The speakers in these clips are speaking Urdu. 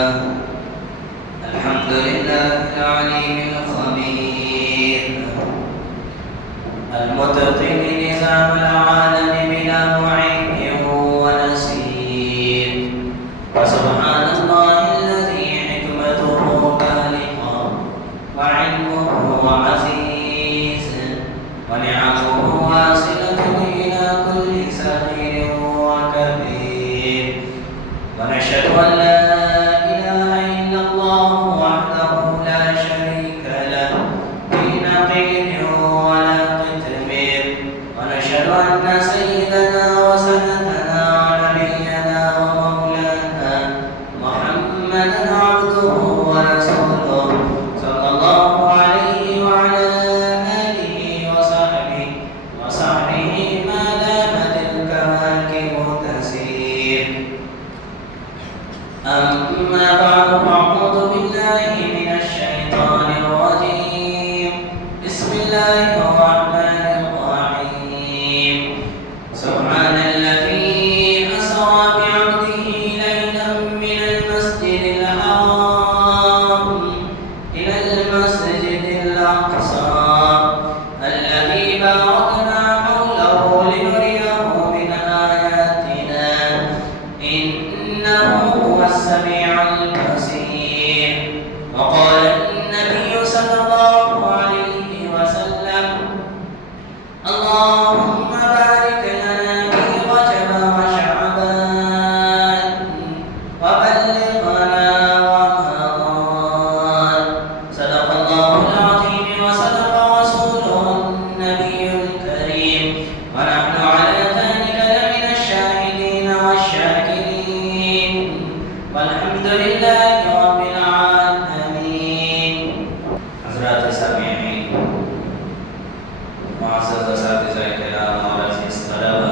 الحمد لله العليم الخبير المتقن نظام العالم بلا معين ونسير وسبحان الله الذي حكمته بالغة وعلمه عزيز ونعمه واصلة إلى كل صغير وكبير ونشهد أن لا إله إلا الله وحده لا شريك له في نقير ولا قتمير ونشهد أن سيدنا وسندنا ونبينا ومولانا محمدا عبده ورسوله صلى الله عليه وعلى آله وصحبه ما دامت الكواكب تسير أما بعد فأعوذ بالله من الشيطان الرجيم بسم الله الرحمن الرحيم سبحان الذي أسرى بعبده ليلا من المسجد الحرام إلى المسجد الأقصى الذي باركنا حوله لنريه من آياتنا إنه هو السميع البصير وقال النبي صلى الله عليه وسلم اللهم بارك لنا في رجب وشعبان وبلغنا رمضان صدق الله العظيم وصدق رسوله النبي الكريم ونحن على ذلك لمن الشاهدين والشاكرين والحمد لله رب العالمين. حضرات سامعین، معزز اساتذہ کرام اور عزیز طلبہ،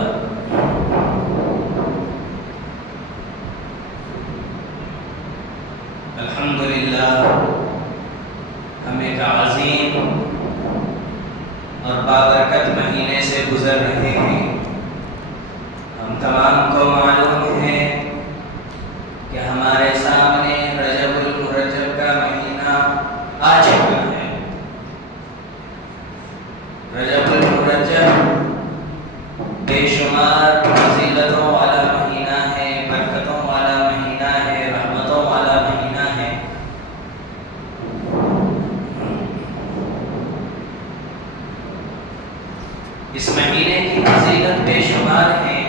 الحمدللہ ہم ایک عظیم اور بابرکت مہینے سے گزر رہے ہیں۔ ہم تمام کو معلوم ہے کہ ہمارے سامنے رجب المرجب کا مہینہ آ چکا ہے۔ رجب المرجب بے شمار فضیلتوں والا مہینہ ہے، برکتوں والا مہینہ ہے، رحمتوں والا مہینہ ہے۔ اس مہینے کی فضیلت بے شمار ہے۔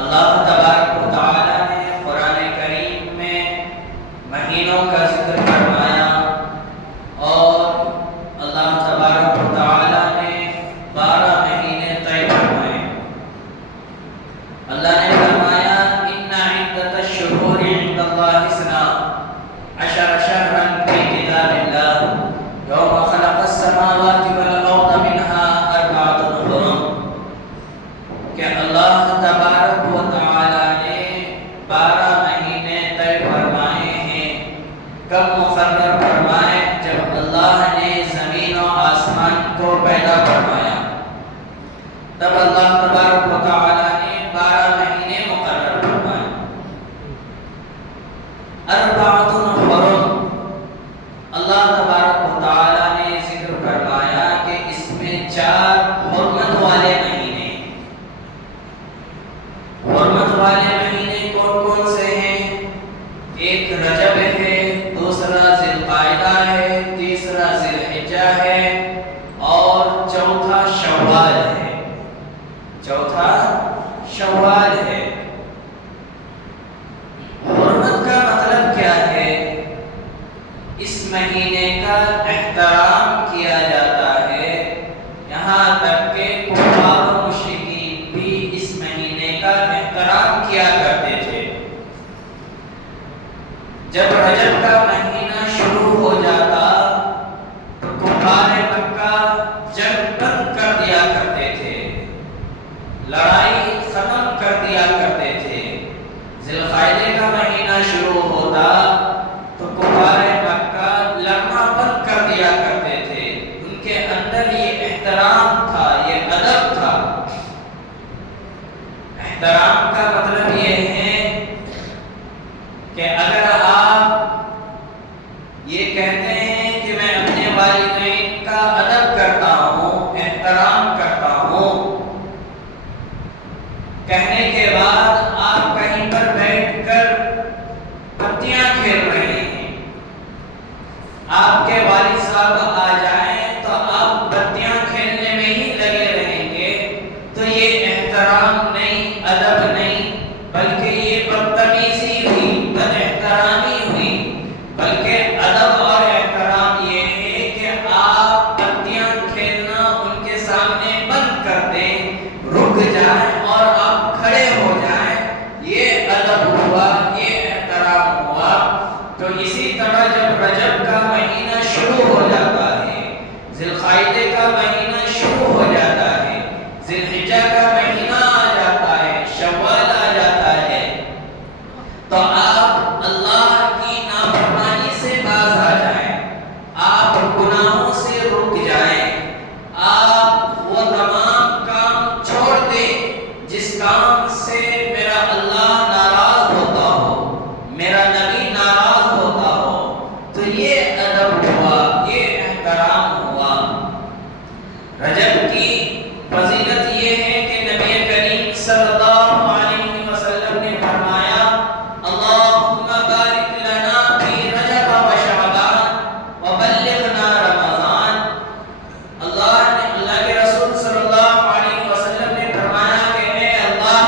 اللہ تبارک و تعالی نے قرآن کریم میں مہینوں کا ذکر فرمایا اور اللہ تبارک و تعالی نے 12 مہینے طے فرمائے۔ اللہ نے فرمایا ان عدۃ الشہور عند اللہ 12 شہرا فی کتاب اللہ یوم خلق السماوات والارض منها 4 حرم، کہ اللہ تبارک و تعالی نے 12 مہینے طے فرمائے ہیں۔ کب مقرر فرمائے؟ جب اللہ نے زمین و آسمان کو پیدا فرمایا، تب اللہ تبارک و تعالی نے 12 مہینے مقرر فرمائے۔ 4 حرم، اللہ تبارک و تعالی نے ذکر فرمایا کہ اس میں 4 حرمت والے مہینے۔ حرمت والے مہینے کون کون سے ہیں؟ ایک رجب ہے، دوسرا ذی القعدہ ہے، تیسرا ذی الحجہ ہے اور چوتھا شوال ہے۔ شوال ہے۔ حرمت کا مطلب کیا ہے؟ اس مہینے کا احترام کیا جاتا ہے، یہاں تک کہ کفار و مشرکین بھی اس مہینے کا احترام کیا کرتے تھے۔ جب رجب کا مہینہ شروع ہو جاتا تو کفار مکہ جنگ بند کر دیا کرتے تھے، لڑائی ختم کر دیا کرتے تھے۔ ذی القعدہ کا مہینہ شروع ہوتا تو کفار مکہ لڑنا بند کر دیا کرتے تھے۔ ان کے اندر یہ احترام تھا، یہ ادب تھا۔ احترام کا مطلب یہ ہے تو آپ اللہ کی نافرمانی سے باز آ جائیں، آپ گناہوں سے رک جائیں، آپ وہ تمام کام چھوڑ دیں جس کام سے میرا اللہ ناراض ہوتا ہو، میرا نبی ناراض ہوتا ہو۔ تو یہ ادب ہوا، یہ احترام ہوا۔ رجب کی فضیلت یہ ہے کہ نبی کریم صلی اللہ علیہ وسلم نے فرمایا اللہم بارک لنا فی رجب و شعبان وبلغنا رمضان۔ اللہ کے رسول صلی اللہ علیہ وسلم نے فرمایا کہ اے اللہ،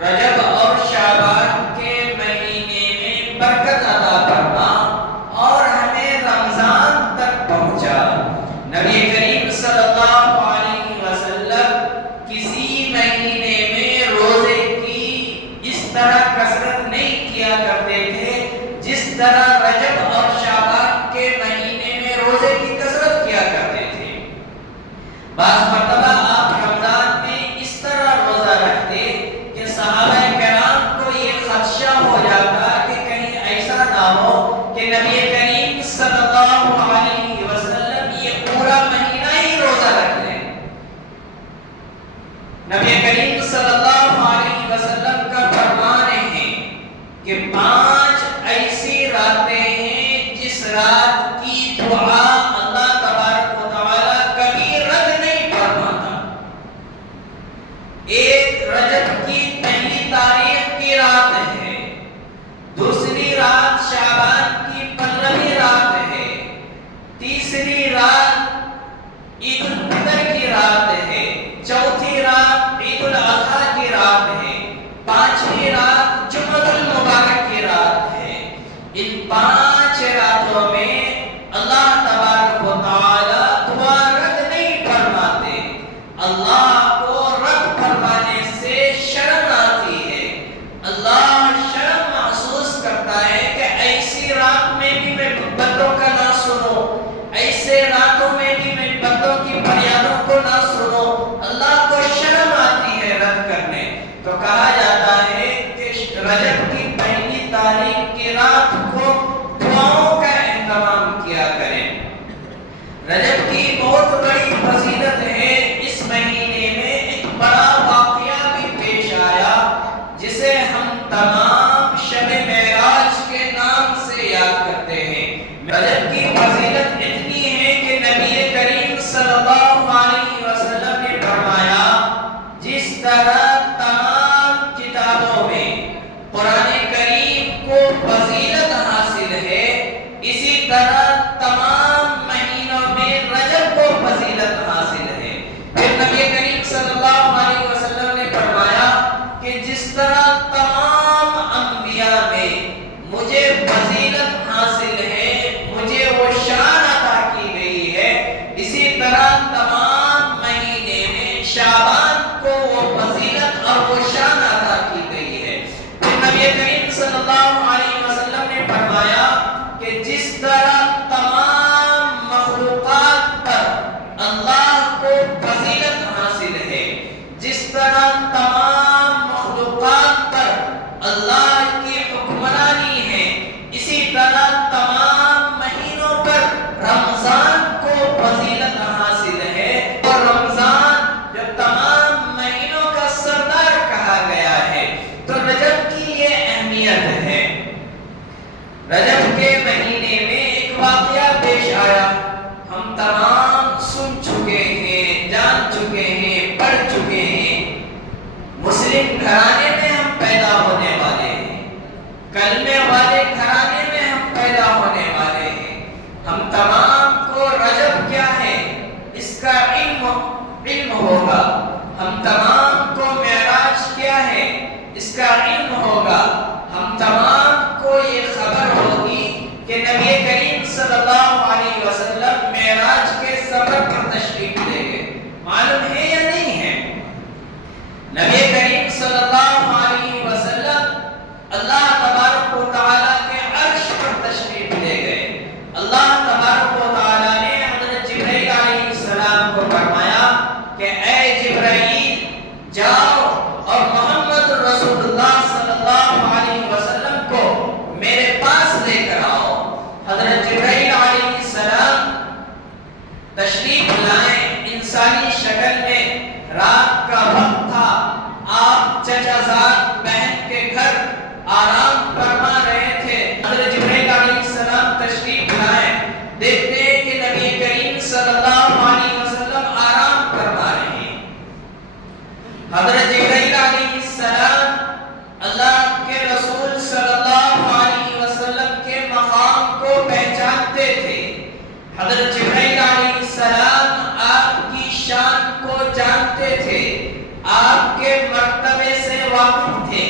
رجب اور شعبان کے مہینے میں برکت عطا فرما اور ہمیں رمضان تک پہنچا۔ نبی کریم صلی اللہ علیہ وسلم کسی مہینے میں روزے کی اس طرح کثرت نہیں کیا کرتے تھے جس طرح رجب اور شعبان کے مہینے میں روزے کی کثرت کیا کرتے تھے۔ بعض مرتبہ آپ رمضان میں اس طرح روزہ رکھتے کہ صحابہ کرام کو یہ خدشہ ہو جاتا کہ کہیں ایسا نہ ہو کہ نبی کریم صلی اللہ علیہ وسلم یہ پورا مہینہ ہی روزہ رکھ لیں۔ نبی کریم صلی اللہ علیہ وسلم کا فرمان ہے کہ 5 ایسی راتیں ہیں جس رات کی دعا اللہ تبارک و تعالی کبھی رد نہیں فرماتا۔ ایک رجب کی پہلی تاریخ کی رات ہے، دوسری رات شعبان کی 15ویں رات ہے، تیسری رات عید الفطر کی رات ہے، چوتھی رات عید الاضحیٰ کی رات ہے، 5ویں رات جمعۃ المبارک کی رات ہے۔ ان 5 راتوں میں اللہ تبارک و تعالی دعا رد نہیں فرماتے۔ اللہ کو رد فرمانے سے شرم آتی ہے، اللہ شرم محسوس کرتا ہے کہ ایسی رات میں بھی میں بندوں کا نہ سنوں، ایسے راتوں میں بھی میں بندوں کی فریادوں کو نہ سنوں۔ اللہ کو شرم آتی ہے رد کرنے، تو کہا جاتا ہے کہ رجب کی پہلی تاریخ کی رات کو دعاؤں کا اہتمام کیا کریں۔ رجب کی بہت بڑی فضیلت ہے۔ اس مہینے میں ایک بڑا واقعہ بھی پیش آیا جسے ہم تمام شب معراج کے نام سے یاد کرتے ہیں۔ رجب کی فضیلت اتنی ہے کہ نبی کریم صلی اللہ علیہ وسلم نے فرمایا جس طرح تمام کتابوں میں قرآن کریم کو فضیلت حاصل ہے، اسی طرح تمام مہینوں میں رجب کو فضیلت حاصل ہے۔ پھر نبی کریم صلی اللہ علیہ وسلم نے فرمایا کہ جس طرح تمام انبیاء میں مجھے فضیلت حاصل ہے، مجھے وہ شان عطا کی گئی ہے، اسی طرح تمام مہینے میں شعبان کو وہ فضیلت اور وہ شان عطا کی گئی ہے۔ پھر نبی کریم صلی اللہ علیہ وسلم نے فرمایا کہ جس طرح تمام مخلوقات پر اللہ کو فضیلت حاصل ہے، جس طرح تمام مخلوقات پر اللہ کی حکمرانی ہے، اسی طرح تمام مہینوں پر رمضان کو فضیلت حاصل ہے۔ اور رمضان جو تمام مہینوں کا سردار کہا گیا ہے، تو رجب کی یہ اہمیت ہے۔ رجب کے مہینے میں ایک واقعہ پیش آیا، ہم تمام سن چکے ہیں، جان چکے ہیں، پڑھ چکے ہیں۔ مسلم گھرانے میں ہم پیدا ہونے والے ہیں، کلمے والے گھرانے میں ہم پیدا ہونے والے ہیں۔ ہم تمام کو رجب کیا ہے اس کا علم ہوگا، ہم تمام کو معراج کیا ہے اس کا علم ہوگا، ہم تمام کو یہ خبر ہوگی کہ نبی کریم صلی اللہ علیہ وسلم معراج کے سفر پر تشریف لے گئے۔ معلوم ہے یا نہیں ہے؟ نبی کریم صلی اللہ علیہ وسلم اللہ تبارک و آرام فرما رہے تھے۔ حضرت جبرائیل علیہ السلام تشریف لائے، دیکھتے ہیں کہ نبی کریم صلی اللہ علیہ وسلم آرام فرما رہے ہیں۔ حضرت جبرائیل علیہ السلام اللہ کے رسول صلی اللہ علیہ وسلم کے مقام کو پہچانتے تھے۔ حضرت جبرائیل علیہ السلام آپ کی شان کو جانتے تھے، آپ کے مرتبے سے واقف تھے۔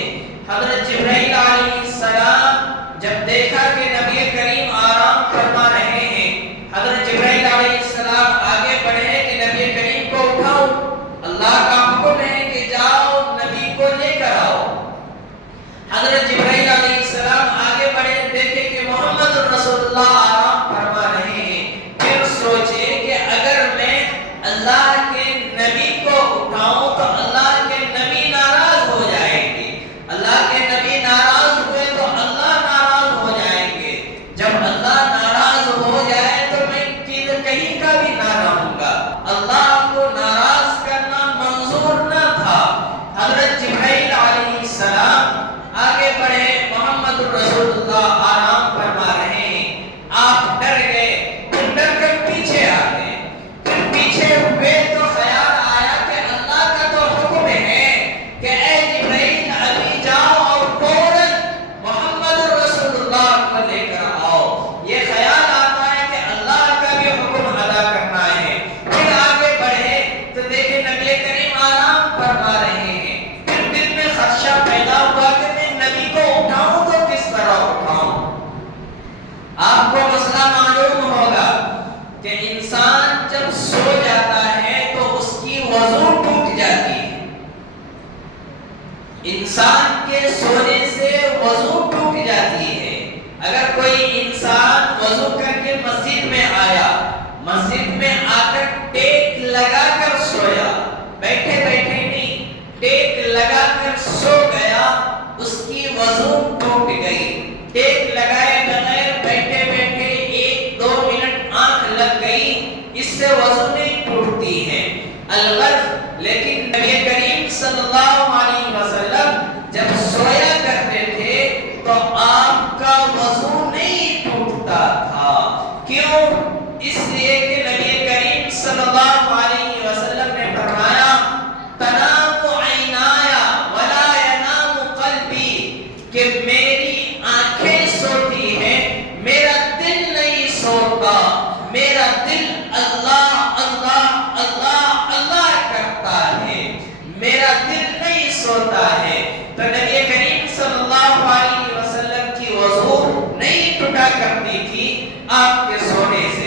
حضرت جبرائیل علیہ السلام جب دیکھا کہ نبی کریم آرام فرما رہے ہیں، حضرت جبرائیل علیہ السلام آگے بڑھے کہ نبی کریم کو اٹھاؤ، اللہ کا حکم ہے کہ جاؤ نبی کو لے کر آؤ۔ حضرت جبرائیل علیہ السلام آگے بڑھے، دیکھے کہ محمد رسول اللہ آرام فرما رہے ہیں، پھر سوچے کہ اگر میں اللہ کے نبی کو اٹھاؤں تو اللہ کے نبی ناراض ہو جائیں گے، اللہ کے نبی ناراض ہوئے تو اللہ ناراض ہو جائیں گے، جب اللہ ناراض ہو جائے تو میں کہیں کا بھی نہ رہوں گا، اللہ کو ناراض کرنا منظور نہ تھا۔ حضرت جبرائیل علیہ السلام آگے بڑھے، محمد رسول اللہ آرام فرما رہے ہیں، آپ ڈر گئے، ڈر کر پیچھے آ گئے، پھر پیچھے ہوئے تو خیال آیا کہ اللہ کا تو حکم ہے کہ اے جبرائیل ابھی جاؤ اور فوراً محمد رسول اللہ کو لے کر آؤ۔ یہ خیال آتا ہے کہ اللہ کا بھی حکم ادا کرنا ہے۔ پھر آگے بڑھے تو دیکھیں نبی کریم آرام فرما رہے ہیں، پھر دل میں خدشہ پیدا ہوا کہ میں نبی کو اٹھاؤں تو کس طرح اٹھاؤں۔ آپ کو مسئلہ معلوم ہوگا کہ انسان جب سو جاتا ہے تو اس کی وضو ٹوٹ جاتی ہے، انسان کے سونے سے وضو ٹوٹ جاتی ہے۔ اگر کوئی انسان وضو کر کے مسجد میں آیا، مسجد میں آ کر ٹیک لگا کر سویا، بیٹھے بیٹھے نہیں، ٹیک لگا کر سو گیا، اس کی وضو ٹوٹ گئی۔ ٹیک لگائے بغیر بیٹھے بیٹھے 1-2 منٹ آنکھ لگ گئی، اس سے وضو نہیں ٹوٹتی ہے۔ الغرض لیکن نبی کریم صلی اللہ علیہ وسلم جب سویا کرتے تھے تو آپ کا وضو نہیں ٹوٹتا تھا۔ کیوں؟ اس لیے کہ نبی کریم صلی اللہ علیہ وسلم نے فرمایا تنام عینایا ولا ینام قلبی، کہ میری آنکھیں سوتی ہیں، میرا دل نہیں سوتا، میرا دل اللہ اللہ اللہ اللہ کرتا ہے، میرا دل نہیں سوتا ہے۔ تو نبی کریم صلی اللہ علیہ وسلم کی وضو نہیں ٹوٹا کرتی تھی آپ کے سونے سے۔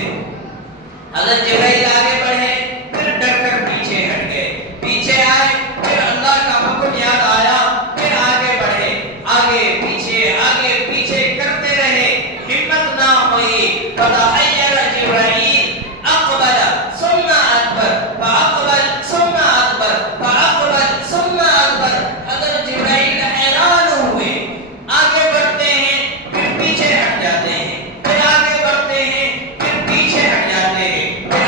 حضرت جبرائیل آگے بڑھے، پھر ڈر کر پیچھے ہٹ گئے، پیچھے آئے، پھر اللہ کا حکم یاد آیا، پھر آگے بڑھے، آگے پیچھے کرتے رہے، ہمت نہ ہوئی۔ فتحیر جبرائیل اقبل ثم ادبر فاقبل ثم ادبر فاقبل ثم ادبر۔ حضرت جبرائیل حیران ہوئے، آگے بڑھتے ہیں پھر پیچھے ہٹ جاتے ہیں، پھر آگے بڑھتے ہیں پھر پیچھے ہٹ جاتے ہیں، پھر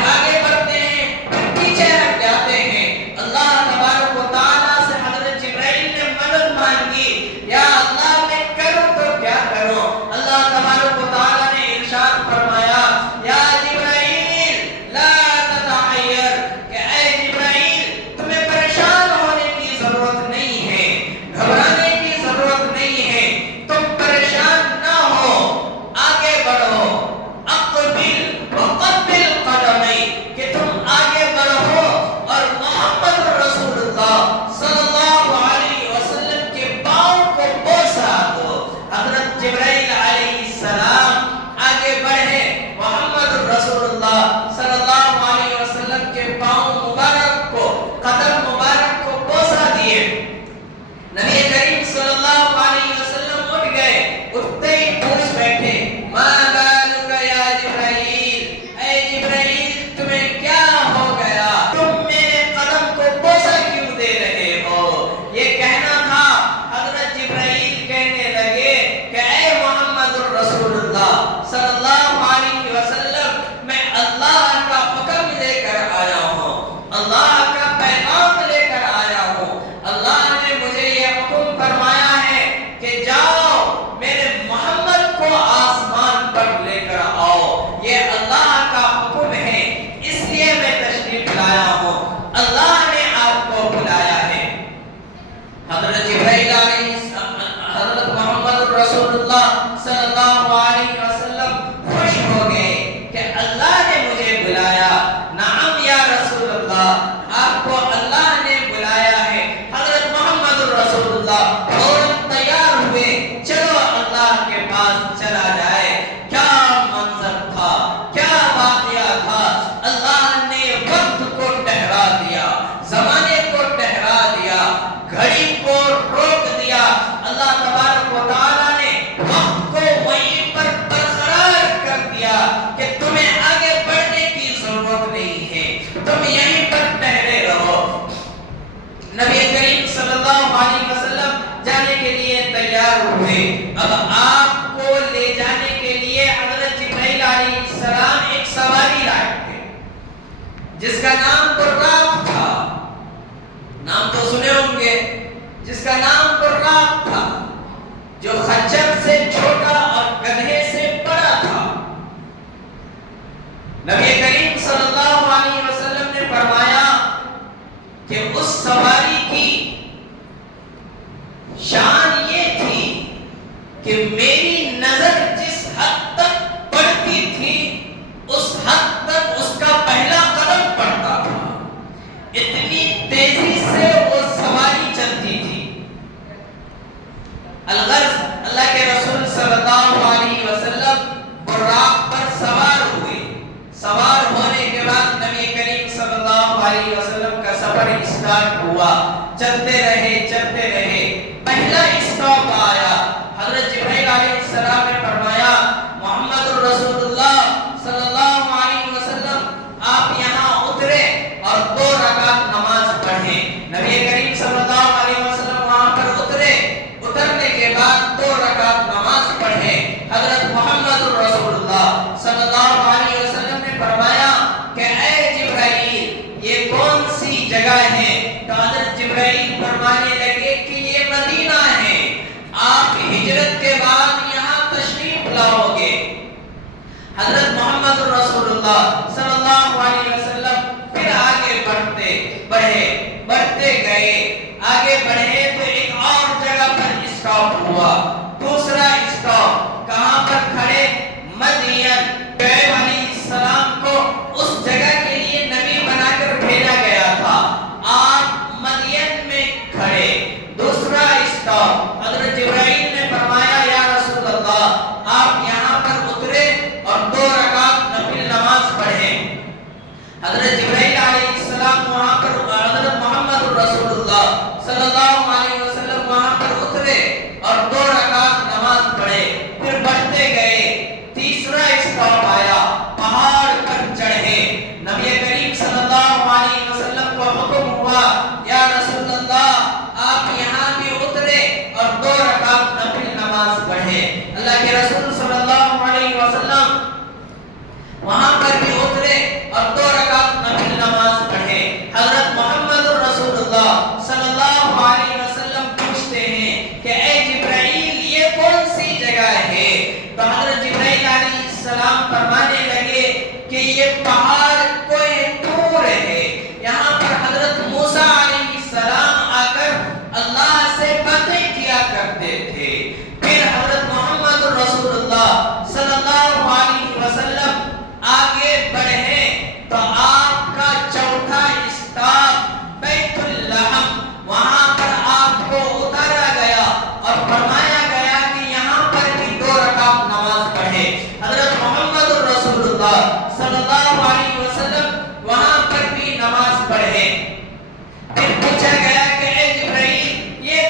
رسول اللہ صلی اللہ علیہ وسلم خوش ہو گئے کہ اللہ نے مجھے بلایا. نعم یا رسول اللہ، آپ کو اللہ نے بلایا ہے. حضرت محمد رسول اللہ فوراً تیار ہوئے، چلو اللہ کے پاس چلا جائے. کیا منظر تھا، کیا واقعہ تھا. اللہ نے وقت کو ٹھہرا دیا، زمانے کو ٹھہرا دیا، گھڑی کو روک دیا. اللہ تبارک و تعالیٰ نے وقت کو وہیں پر برقرار کر دیا کہ تمہیں آگے بڑھنے کی ضرورت نہیں ہے، تم یہیں پر ٹھہرے رہو. نبی کریم صلی اللہ علیہ وسلم جانے کے لیے تیار ہوئے. اب آپ کو لے جانے کے لیے حضرت جبرائیل علیہ السلام ایک سواری لائے تھے جس کا نام براق تھا. نام تو سنے ہوں گے. جس کا نام براق تھا، جو خچر سے چھوٹا اور گدھے سے بڑا تھا. نبی کریم صلی اللہ علیہ وسلم نے فرمایا کہ اس سواری کی شان یہ تھی کہ میری نظر جس حد تک پڑتی تھی اس حد تک اس کا پہلا قدم پڑتا تھا. اتنی تیزی سے وہ سواری چلتی تھی. الغرض اللہ کے رسول صلی اللہ علیہ وسلم براق پر سوار ہوئے. سوار ہونے کے بعد نبی کریم صلی اللہ علیہ وسلم کا سفر اسٹارٹ ہوا. چلتے رہے. پہلا اسٹاپ آیا. حضرت جبرائیل علیہ السلام نے فرمایا محمد رسول اللہ صلی اللہ علیہ وسلم آپ یہاں اترے اور 2 رکعت نماز پڑھیں. نبی کریم صلی اللہ علیہ وسلم وہاں پر اترے. اترنے کے بعد 2 رکعت نماز پڑھیں. حضرت محمد رسول اللہ صلی اللہ علیہ وسلم نے فرمایا کہ اے جبرائیل یہ کون سی جگہ ہے؟ تو حضرت جبرائیل فرمانے لگے کہ یہ مدینہ ہے، آپ ہجرت کے بعد یہاں تشریف لاؤ گے. حضرت محمد رسول اللہ صلی اللہ علیہ وسلم پھر آگے بڑھتے گئے. آگے بڑھے تو ایک اور جگہ پر اسٹاپ ہوا. دوسرا اسٹاپ کہاں پر کھڑے؟ مدین. شعیب علیہ السلام کو اس جگہ کے لیے نبی بنا کر بھیجا گیا تھا. آپ مدین میں کھڑے. دوسرا اسٹاپ حضرت جبرائیل نے فرمایا یا رسول اللہ آپ یہاں پر اترے اور 2 رکعت نفل نماز پڑھیں. حضرت جبرائیل علیہ السلام وہاں پر حضرت محمد رسول اللہ صلی اللہ علیہ وسلم وہاں پر اترے اور 2 رکعت نماز پڑھے. پھر بڑھتے گئے. تیسرا اسٹاپ آیا، پہاڑ پر چڑھے. نبی کریم صلی اللہ علیہ وسلم کو حکم ہوا یا رسول اللہ آپ یہاں بھی اترے اور 2 رکعت نفل نماز پڑھے. اللہ کے رسول صلی اللہ علیہ وسلم وہاں پر بھی اترے اور 2 رکعت نفل نماز پڑھے. حضرت محمد رسول اللہ صلی اللہ علیہ وسلم پوچھتے ہیں کہ اے جبرائیل یہ کون سی جگہ ہے؟ تو حضرت جبرائیل علیہ السلام فرمانے لگے کہ یہ پہاڑ کوہ طور ہے. یہاں پر حضرت موسیٰ علیہ السلام آ کر اللہ سے باتیں کیا کرتے تھے. پھر حضرت محمد رسول اللہ صلی اللہ علیہ وسلم آگے بڑھے تو آپ کا چوتھا اسٹاپ بیت اللحم. وہاں پر آپ کو اتارا گیا اور فرمایا گیا کہ یہاں پر بھی 2 رکعت نماز پڑھے. حضرت محمد رسول اللہ صلی اللہ علیہ وسلم وہاں پر بھی نماز پڑھے. پھر پوچھا گیا کہ اے جبرائیل یہ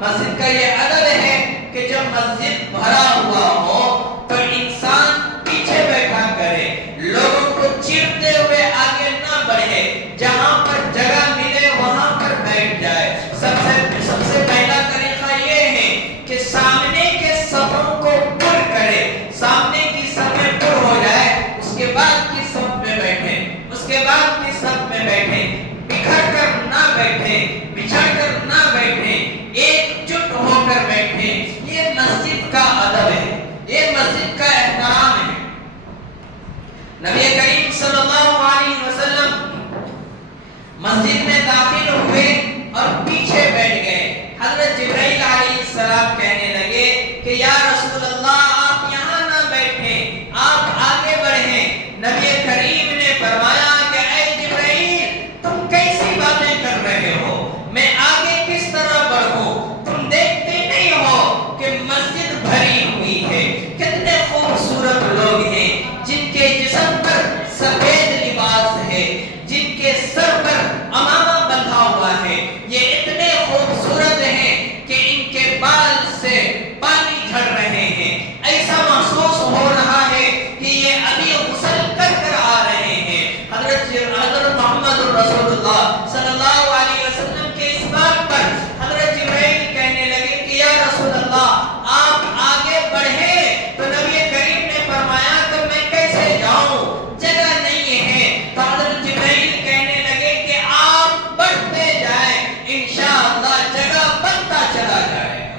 مسجد کا یہ ادب ہے کہ جب مسجد بھرا ہوا ہو تو انسان پیچھے بیٹھا کرے، لوگوں کو چیرتے ہوئے آگے نہ بڑھے، جہاں پر جگہ ملے وہاں پر بیٹھ جائے۔ سب سے پہلا طریقہ یہ ہے کہ سامنے کے صفوں کو پر کرے، سامنے کی صفیں پر ہو جائے، اس کے بعد کی صف میں بیٹھے، اس کے بعد کی صف میں بیٹھے، بکھر کر نہ بیٹھے، بچھا کر نہ بیٹھے، ایک جٹ ہو کر بیٹھے۔ یہ مسجد کا ادب ہے، یہ مسجد کا احترام ہے۔ نبی کریم صلی اللہ علیہ وسلم مسجد میں داخل ہوئے اور پیچھے بیٹھ گئے۔ حضرت جبرائیل علیہ السلام کہنے لگے کہ یا رسول اللہ آپ یہاں نہ بیٹھیں، آپ آگے بڑھیں۔ نبی کریم نے فرمایا کہ اے جبرائیل تم کیسی باتیں کر رہے ہو، میں آگے کس طرح بڑھوں؟ تم دیکھتے نہیں ہو کہ مسجد بھری ہوئی ہے، کتنے خوبصورت لوگ ہیں جن کے جسم پر سفید لباس ہے، جن کے سر پر امامہ بندھا ہوا ہے، یہ اتنے خوبصورت ہیں کہ ان کے بال سے پانی جھڑ رہے ہیں، ایسا محسوس ہو رہا ہے کہ یہ ابھی غسل کر کر آ رہے ہیں۔ حضرت محمد رسول اللہ صلی اللہ علیہ وسلم کے اس بات پر حضرت جبرائیل کہنے لگے کہ یا رسول اللہ آپ آگے بڑھیں، تو نبی کریم نے فرمایا کہ میں کیسے جاؤں، جگہ نہیں ہے۔ تو حضرت جبرائیل کہنے لگے کہ آپ بڑھتے جائیں، انشاءاللہ جگہ بنتا چلا جائے گا۔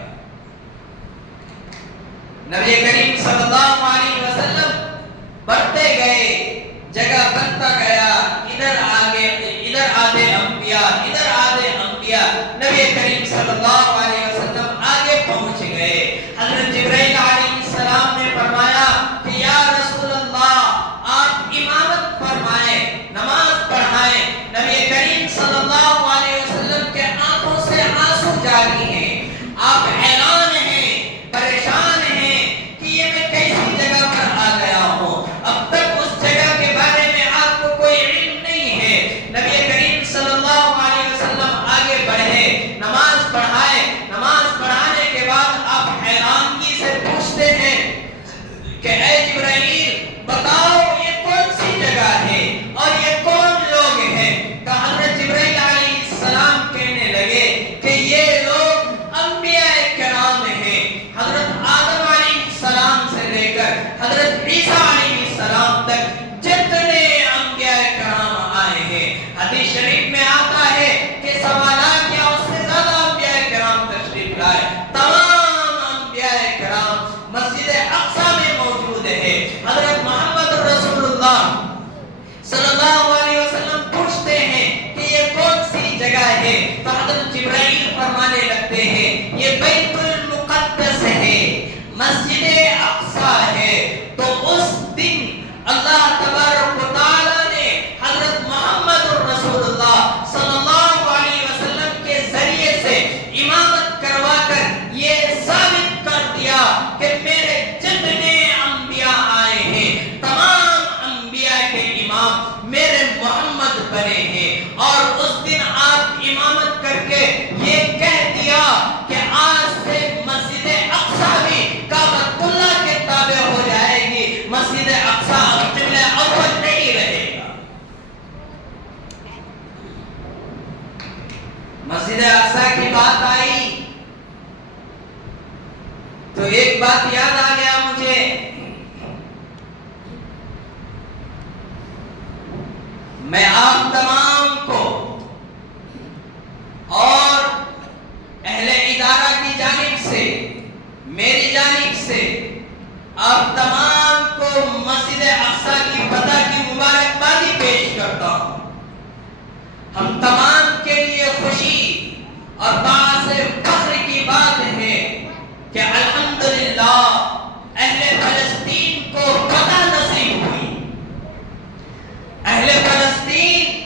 نبی کریم صلی اللہ علیہ وسلم بڑھتے گئے، جگہ بنتا گیا، ادھر آدھے انبیاء، ادھر آدھے انبیاء، نبی کریم صلی اللہ علیہ وسلم آگے پہنچ گئے۔ حضرت جبرائیل علیہ السلام نے فرمایا کہ یا رسول اللہ آپ امامت فرمائیں، نماز پڑھائیں۔ نبی کریم صلی اللہ علیہ وسلم کے آنکھوں سے آنسو جاری ہیں، آپ حیران ہیں، پریشان ہیں کہ یہ میں کیسی جگہ پر آ گیا ہوں، اب تک اس جگہ کے بارے میں آپ کو کوئی علم نہیں ہے۔ نبی کریم صلی اللہ علیہ وسلم آگے بڑھے، نماز پڑھائے، نماز پڑھانے کے بعد آپ حیرانگی سے پوچھتے ہیں کہ اے جبرائیل بتاؤ یہ کون سی جگہ ہے اور یہ کون لوگ ہیں؟ تو حضرت جبرائیل علیہ السلام کہنے لگے کہ یہ لوگ انبیاء کرام ہیں، حضرت آدم علیہ السلام سے لے کر حضرت عیسیٰ علیہ السلام تک جتنے انبیاء کرام آئے ہیں۔ حدیث شریف میں آتا ہے کہ سوالات یا اس سے زیادہ انبیاء کرام تشریف لائے، تمام انبیاء کرام مسجد اقصی میں موجود ہے۔ حضرت محمد رسول اللہ صلی اللہ علیہ وسلم پوچھتے ہیں کہ یہ کون سی جگہ ہے؟ تو حضرت جبرائیل فرمانے لگتے ہیں یہ بیت المقدس ہے، مسجد اقصی ہے۔ تو اس دن اللہ تبارک و تعالیٰ نے حضرت محمد رسول اللہ صلی اللہ علیہ وسلم کے ذریعے سے امامت کروا کر یہ ثابت کر دیا کہ میرے جتنے انبیاء آئے ہیں تمام انبیاء کے امام میرے محمد بنے ہیں۔ اور اس دن آپ امامت کر کے یہ کہہ دیا کہ آج سے مسجد اقصی بھی کعبۃ اللہ کے تابع ہو جائے گی، مسجد اقصی اب قبلہ اول نہیں رہے گا۔ مسجد اقصی کی بات آئی تو ایک بات یاد آ گیا مجھے، میں آپ تمام کو اور اہل ادارہ کی جانب سے، میری جانب سے آپ تمام کو مسجد اقصی کی فتح کی مبارکبادی پیش کرتا ہوں۔ ہم تمام کے لیے خوشی اور باعث فخر کی بات ہے کہ الحمدللہ اہل فلسطین کو فتح نصیب ہوئی۔ اہل فلسطین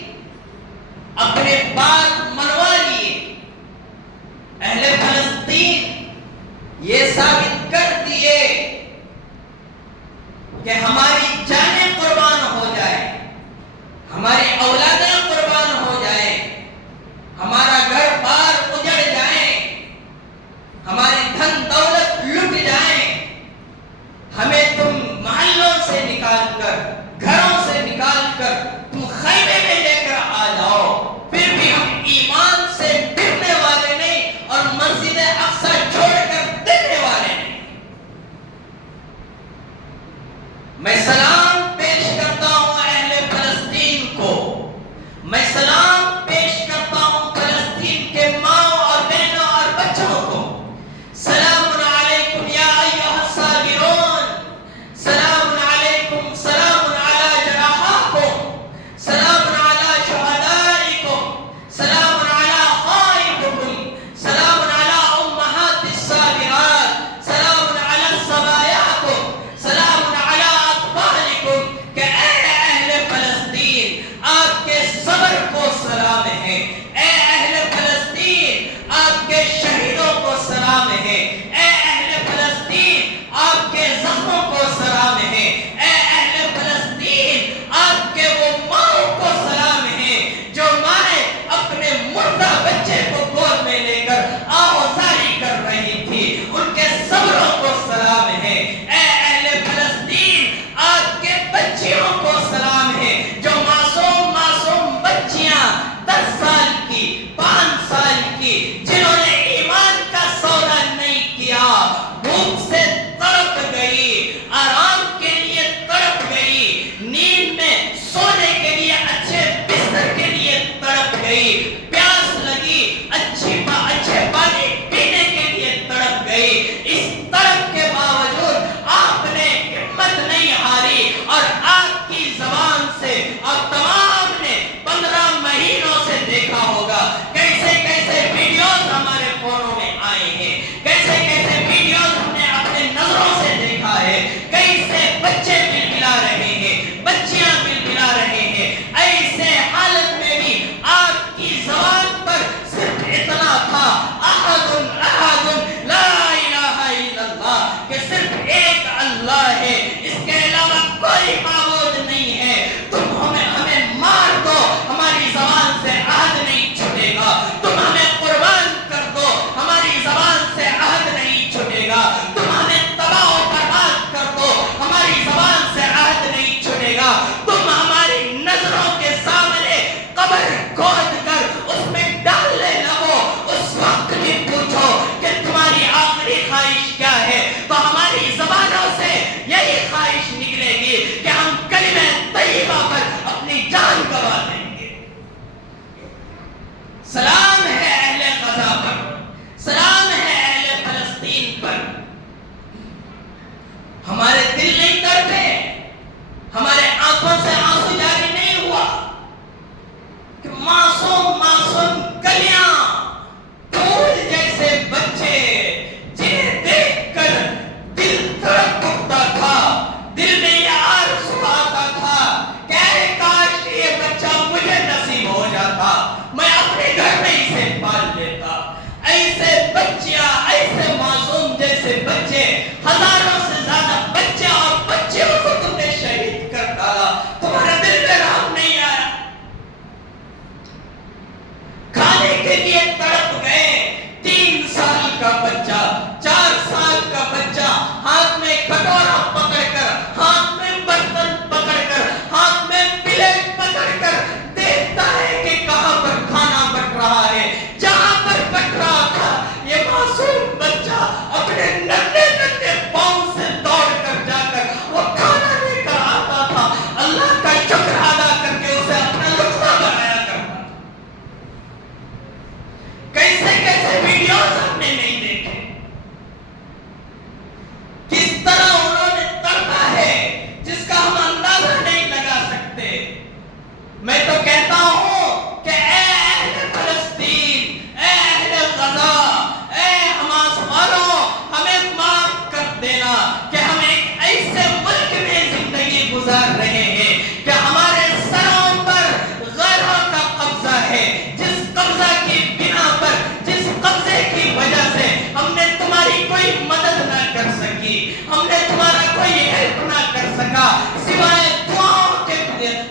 سوائے دعاؤں کے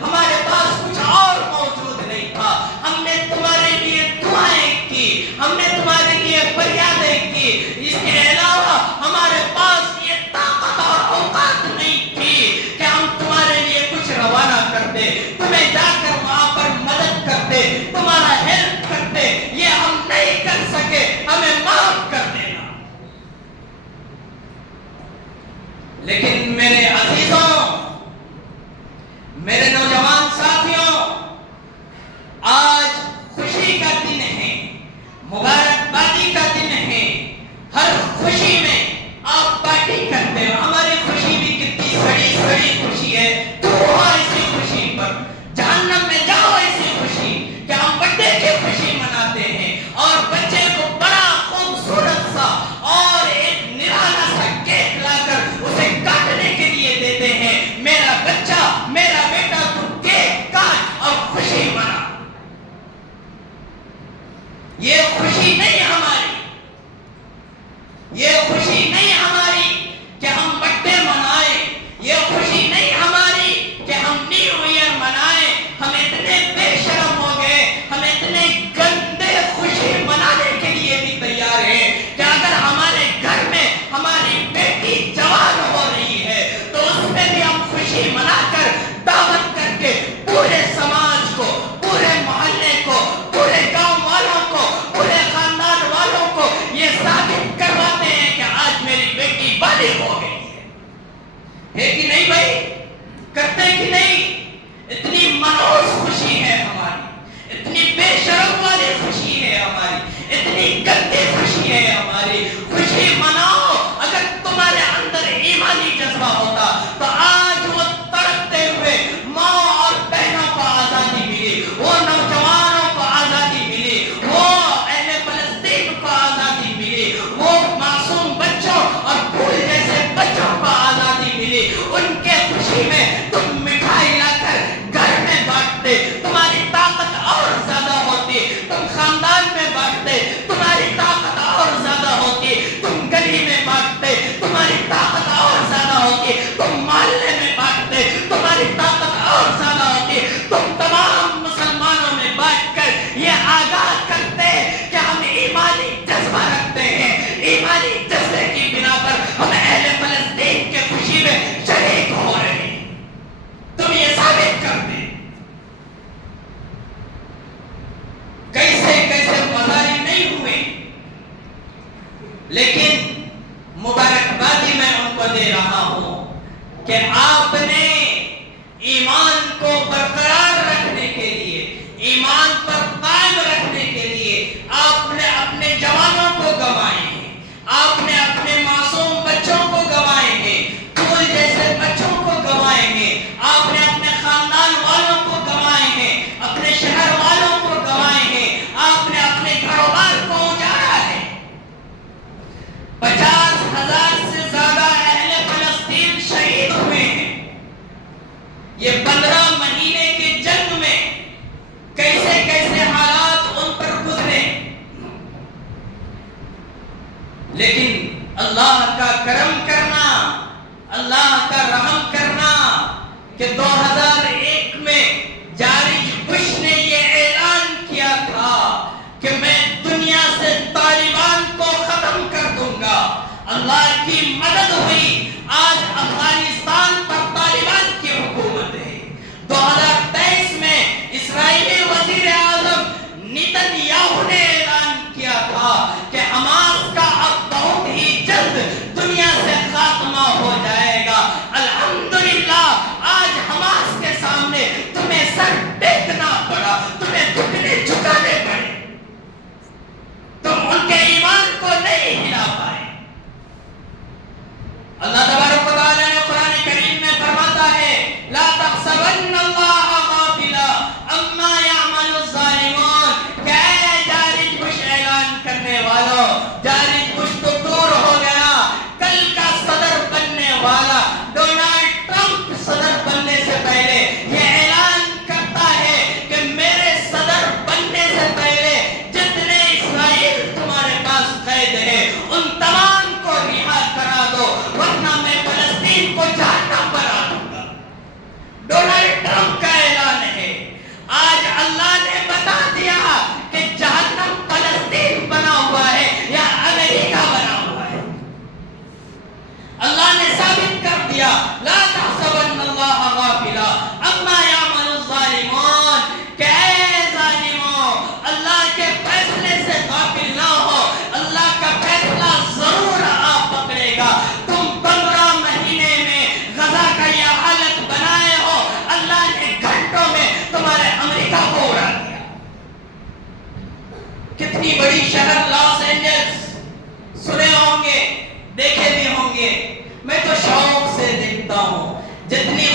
ہمارے پاس کچھ اور موجود نہیں تھا. ہم نے تمہارے لیے دعائیں کی, ہم نے تمہارے لیے فریادیں کی. اس کے علاوہ ہمارے پاس یہ طاقت اور اوقات نہیں تھی کہ ہم تمہارے لیے کچھ روانہ کرتے, تمہیں جا کر وہاں پر مدد کرتے, تمہارا ہیلپ کرتے. یہ ہم نہیں کر سکے, ہمیں معاف کر دینا. لیکن میرے عزیزوں, میرے نوجوان ساتھیوں, آج خوشی کا دن ہے, مبارکبادی کا دن ہے. ہر خوشی میں آپ پارٹی کرتے ہو. ہماری خوشی بھی کتنی بڑی بڑی خوشی ہے. تو ہو ایسی خوشی پر, جہنم میں جاؤ ایسی خوشی کہ ہم بڑے کی خوشی مناتے ہیں اور بچے کو بڑا خوبصورت سا اور ایک نرالا سا کیک لا کر اسے کاٹنے کے لیے دیتے ہیں. میرا بچہ, میرا بیٹا, تو کیک کاٹ اور خوشی منا. یہ خوشی نہیں ہماری, یہ خوشی نہیں ہماری کہ ہم بڑے منائیں. یہ خوشی نہیں ہماری کہ ہم نیو ایئر منائیں. ہم اتنے بے شرم ہو گئے, ہم اتنے گندے خوشی منانے کے لیے بھی تیار ہیں کہ اگر ہمارے گھر میں ہماری بیٹی جوان ہو رہی ہے تو اس میں بھی ہم خوشی منا کر دعوت کر کے پورے سماج کو, پورے محلے کو, پورے گاؤں والوں کو, پورے خاندان والوں کو یہ ثابت کرواتے ہیں کہ آج میری بیٹی بالغ ہو گئی ہے کہ نہیں بھائی؟ کرتے کہ نہیں؟ اتنی منحوس خوشی ہے ہماری, اتنی بے شرم والی خوشی ہے ہماری, اتنی گندی خوشی ہے ہماری. خوشی مناؤ. اگر تمہارے اندر ایمانی جذبہ ہوتا تو آج وہ تڑپتے ہوئے ماں اور بہنوں کو آزادی ملی, وہ نوجوانوں کو آزادی ملی, وہ اہل فلسطین کو آزادی ملی, وہ معصوم بچوں اور پھول جیسے بچوں کو آزادی ملی. ان کے خوشی میں تم مٹھائی لا کر گھر میں بانٹتے, تمہاری طاقت اور زیادہ ہوتی. تم خاندان میں بانٹتے, تمہاری طاقت اور زیادہ ہوتی. تم گلی میں بانٹتے, تمہاری طاقت اور زیادہ ہوتی. تم محلے میں بانٹتے, تمہاری طاقت اور زیادہ ہوتی. تم تمام مسلمانوں میں بانٹ کر یہ آگاہ کرتے کہ ہم ایمانی جذبہ رکھتے ہیں. ایمانی جذبے کی بنا پر ہم اہل فلسطین کے خوشی میں شریک ہو رہے ہیں. تم یہ ثابت کرتے. کیسے کیسے مظاہر نہیں ہوئے, لیکن مبارکبادی میں ان کو دے رہا ہوں کہ آپ نے ایمان کو برقرار رکھنے کے لیے, ایمان پر قائم رکھنے کے لیے آپ نے اپنے جوانوں کو گنوائے ہیں, آپ نے اپنے معصوم بچوں کو گنوائے ہیں, پھول جیسے بچوں کو گنوائے ہیں, آپ نے اپنے خاندان والوں کو گنوائے ہیں, اپنے شہر والوں کو گنوائے ہیں, آپ نے اپنے کاروبار کو اجاڑا ہے. 50,000 سے زیادہ اہل فلسطین شہید ہوئے ہیں. یہ 15 مہینے کی جنگ میں کیسے کیسے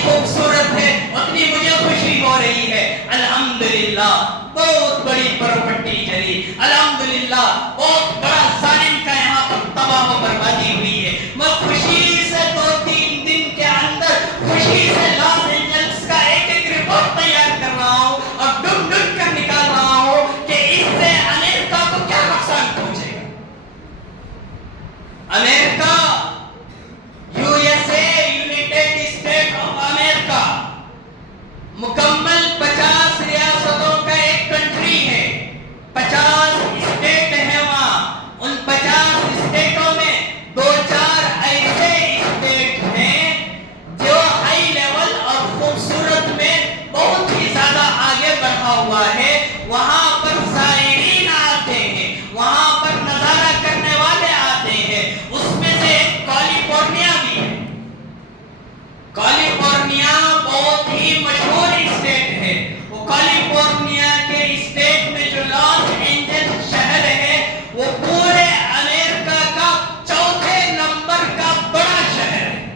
خوبصورت ہے اتنی مجھے خوشی ہو رہی ہے. الحمدللہ بہت بڑی پراپرٹی چلی, الحمدللہ بہت بڑا ظالم کا یہاں پر تباہ و بربادی ہوئی ہے. میں خوشی سے 2-3 دن کے اندر خوشی سے لاس اینجلس کا ایک ایک رپورٹ تیار کر رہا ہوں اور ڈھونڈ ڈھونڈ کر نکال رہا ہوں کہ اس سے امریکہ کو کیا نقصان پہنچے گا. امریکہ, U S A, United State of America مکمل 50 ریاستوں کا ایک کنٹری ہے. 50 اسٹیٹ ہیں وہاں. ان 50 اسٹیٹوں میں 2-4 ایسے اسٹیٹ ہیں جو ہائی لیول اور خوبصورت میں بہت ہی زیادہ آگے بڑھا ہوا ہے. وہاں پر زائرین آتے ہیں, وہاں پر نظارہ کرنے والے آتے ہیں. اس میں سے ایک کیلیفورنیا بھی ہے. کیلیفورنیا بہت ہی مشہور اسٹیٹ ہے. وہ کیلیفورنیا کے اسٹیٹ میں جو لاس اینجلس شہر ہے وہ پورے امریکہ کا 4تھے نمبر کا بڑا شہر ہے.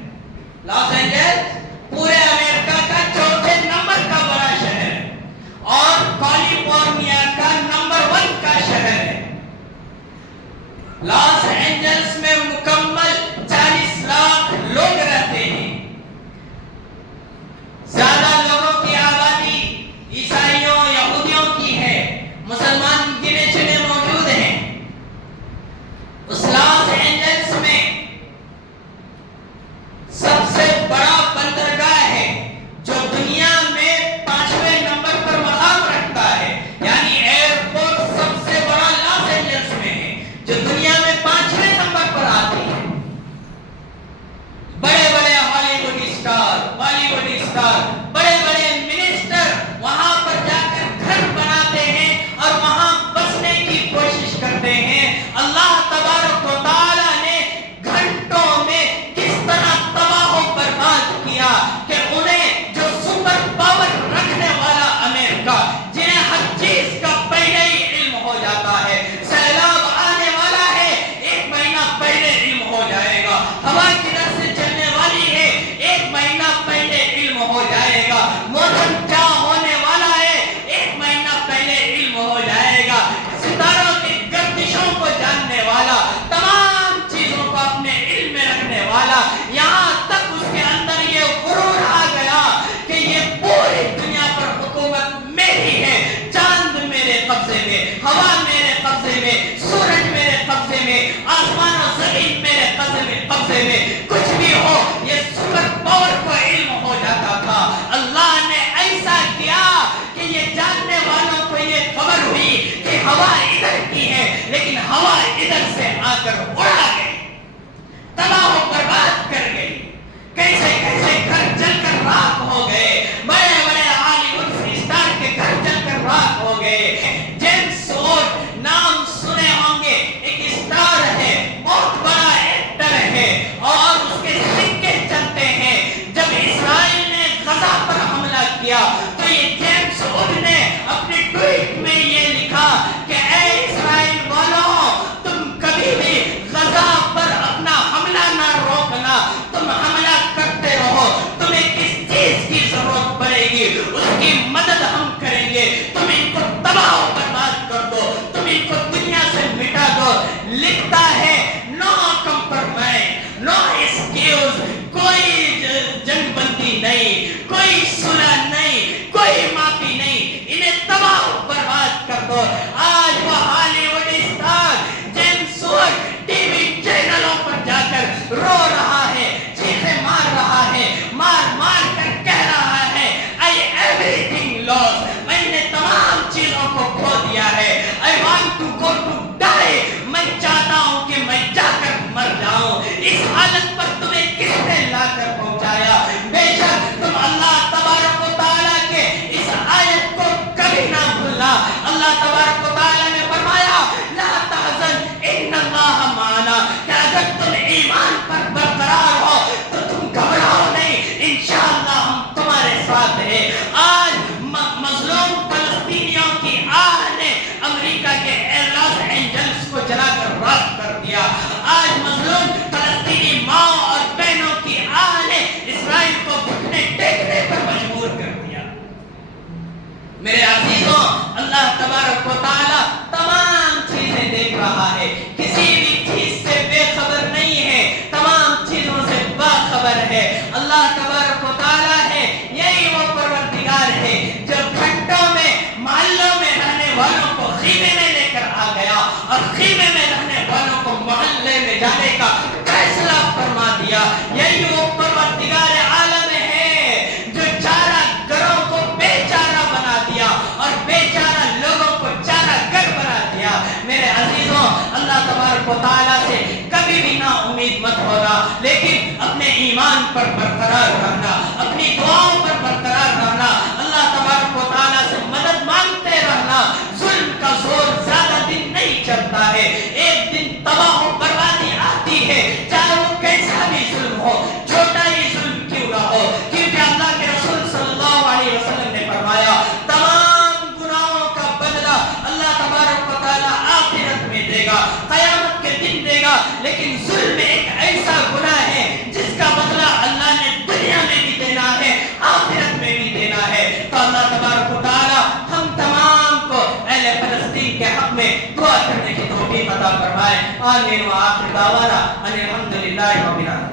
لاس اینجلس پورے امریکہ کا 4تھے نمبر کا بڑا شہر ہے اور کیلیفورنیا کا نمبر 1 کا شہر ہے. لاس اینجلس میں مکمل 40 لاکھ لوگ رہتے ہیں. زیادہ لوگوں کی آبادی عیسائیوں یہودیوں کی ہے, مسلمان گنے چنے موجود ہیں. اس لاس اینجلس میں سب سے بڑا بندرگاہ ہے جو دنیا میں 5ویں نمبر پر مقام رکھتا ہے. یعنی ایئرپورٹ سب سے بڑا لاس اینجلس میں ہے جو دنیا میں 5ویں نمبر پر آتی ہے. بڑے بڑے Hollywood star, Bollywood star, بڑے بڑے منسٹر وہاں پر جا کر گھر بناتے ہیں اور وہاں بسنے کی کوشش کرتے ہیں. اللہ تبارک و تعالی نے گھنٹوں میں کس طرح تباہ و برباد کیا کہ انہیں جو سپر پاور رکھنے والا امریکہ, جنہیں ہر چیز کا پہلے ہی علم ہو جاتا ہے, سیلاب آنے والا ہے 1 مہینہ پہلے علم ہو جائے گا, ہوا کدھر سے چلنے والی ہے 1 مہینہ پہلے علم ہو جائے گا, موسم کیا ہونے والا ہے 1 مہینہ پہلے علم ہو جائے گا, ستاروں کی گردشوں کو جاننے والا, تمام چیزوں کو اپنے علم میں رکھنے والا. یہاں تک اس کے اندر یہ غرور آ گیا کہ یہ پوری دنیا پر حکومت میری ہے. چاند میرے قبضے میں, ہوا میرے قبضے میں, سورج میرے قبضے میں, آسمان و زمین میرے قبضے میں. کچھ بھی ہو یہ سپر پاور کو علم ہو جاتا تھا. اللہ نے ایسا کیا کہ یہ جاننے والوں کو یہ خبر ہوئی کہ ہوا ادھر کی ہے, لیکن ہوا ادھر سے آ کر اڑا گئی, تباہ و برباد کر گئی. کیسے کیسے گھر جل کر راکھ ہو گئے, بڑے بڑے ہالی ووڈ اسٹار کے گھر جل کر راکھ ہو گئے. جیمس ووڈ نام سنے ہوں گے, ایک اسٹار ہے, بہت بڑا ایکٹر ہے اور اس کے سکے چلتے ہیں. جب اسرائیل نے غزہ پر حملہ کیا تو یہ جیمس ووڈ نے اپنے ٹویٹ میں یہ لکھا کہ اے اسرائیل والوں, تم کبھی بھی غزہ پر اپنا حملہ نہ روکنا, تم حملہ کرتے رہو, تمہیں کس چیز کی ضرورت پڑے گی اس کی مدد ہم کریں گے, تم ان کو تباہ و برباد کر دو, تم ان کو دنیا سے مٹا دو. لکھتا ہے نو کمپرومائز, نو ایکسکیوز, کوئی جنگ بندی نہیں, کوئی صلح نہیں, کوئی و تعالیٰ سے کبھی بھی نا امید مت ہونا، لیکن اپنے ایمان پر برقرار رہنا، اپنی دعاؤں پر برقرار رہنا، اللہ تبارک و تعالیٰ سے مدد مانگتے رہنا۔ ظلم کا زور زیادہ دن نہیں چلتا ہے، ایک دن تباہ و بربادی آتی ہے، چاہے وہ کیسا بھی ظلم ہو، چھوٹا ہی ظلم کیوں نہ ہو، کیونکہ اللہ کے رسول صلی اللہ علیہ وسلم نے فرمایا تمام گناہوں کا بدلہ اللہ تبارک و تعالیٰ آخرت میں دے گا، قیامت کے دن دے گا، لیکن ظلم ایک ایسا گناہ ہے جس کا بدلہ اللہ نے دنیا میں بھی دینا ہے، آخرت میں بھی دینا ہے۔ تو اللہ تبارک و تعالیٰ ہم تمام کو اہل فلسطین کے حق میں دعا کرنے کی توفیق عطا فرمائے۔ آمین و آخر دعوانا ان الحمدللہ رب العالمین۔